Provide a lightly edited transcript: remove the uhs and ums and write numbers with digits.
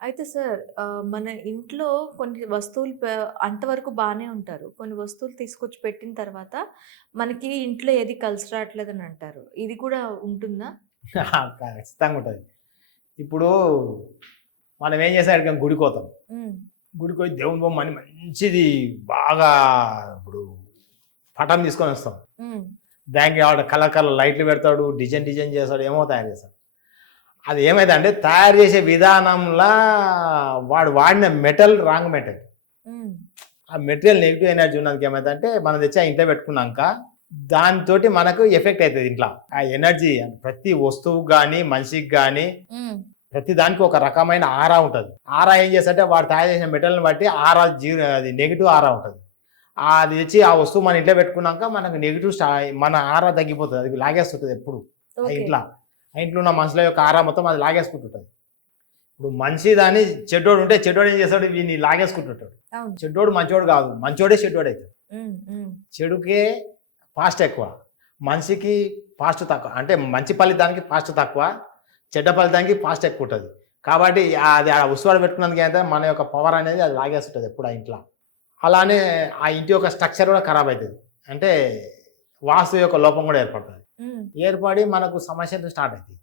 అయితే సార్ మన ఇంట్లో కొన్ని వస్తువులు అంతవరకు బానే ఉంటారు. కొన్ని వస్తువులు తీసుకొచ్చి పెట్టిన తర్వాత మనకి ఇంట్లో ఏది కలిసి రావట్లేదని అంటారు. ఇది కూడా ఉంటుందా? ఖచ్చితంగా ఉంటది. ఇప్పుడు మనం ఏం చేసాం ఎక్కడికైనా గుడికోతాం. హ్మ్. గుడికి దేవుని బొమ్మని మంచిది బాగా ఇప్పుడు పటం తీసుకొనొస్తాం. హ్మ్. దానికి ఆడ కలర్ కలర్ లైట్లు పెడతాడు. డిజైన్ డిజైన్ చేస్తాడు. ఏమో తయారు చేస్తాడు. అది ఏమైందంటే తయారు చేసే విధానంలా వాడు వాడిన మెటల్ రాంగ్ మెటల్. హ్మ్. ఆ మెటీరియల్ నెగెటివ్ ఎనర్జీ ఉన్నందుకు ఏమైందంటే మనం తెచ్చి ఆ ఇంట్లో పెట్టుకున్నాక దానితోటి మనకు ఎఫెక్ట్ అయితది ఇంట్ల. ఆ ఎనర్జీ ప్రతి వస్తువుకి గాని, మనిషికి గాని హ్మ్. ప్రతి దానికి ఒక రకమైన ఆరా ఉంటది. ఆరా ఏం చేస్తదంటే వాడు తయారు చేసిన మెటల్‌ని బట్టి ఆరా అది నెగెటివ్ ఆరా ఉంటది. అది తెచ్చి ఆ వస్తువు మన ఇంట్లో పెట్టుకున్నాక మనకు నెగెటివ్ మన ఆరా తగ్గిపోతది. అది లాగేస్తుంటది ఎప్పుడు. ఆ ఓకే. ఇంట్ల. ఆ ఇంట్లో ఉన్న మనుషుల యొక్క ఆరా మొత్తం అది లాగేసుకుంటుంటది. ఇప్పుడు మనిషి దాన్ని చెడ్డోడు ఉంటే చెడ్డోడు ఏం చేస్తాడు వీడిని లాగేసుకుంటుంటాడు. అవును. చెడ్డోడు మంచోడు కాదు. మంచోడే చెడ్డోడైతాడు. హ్మ్. హ్మ్. చెడుకే ఫాస్ట్ ఎక్కువ. మనిషికి ఫాస్ట్ తక్కువ. అంటే మంచి ఫలితానికి ఫాస్ట్ తక్కువ. చెడ్డ ఫలితానికి ఫాస్ట్ ఎక్కువుంటది. కాబట్టి అది ఆ ఉసువాడు పెట్టుకున్నందుకు ఏంటంటే మన యొక్క పవర్ అనేది అది లాగేస్తుంటది ఎప్పుడు ఆ ఇంట్ల. అలానే ఆ ఇంటి యొక్క స్ట్రక్చర్ కూడా ఖరాబ్ అయితది. అంటే వాస్తు యొక్క లోపం కూడా ఏర్పడుతది. హ్మ్. ఏర్పడి మనకు సమస్యలు స్టార్ట్ అయితాయి.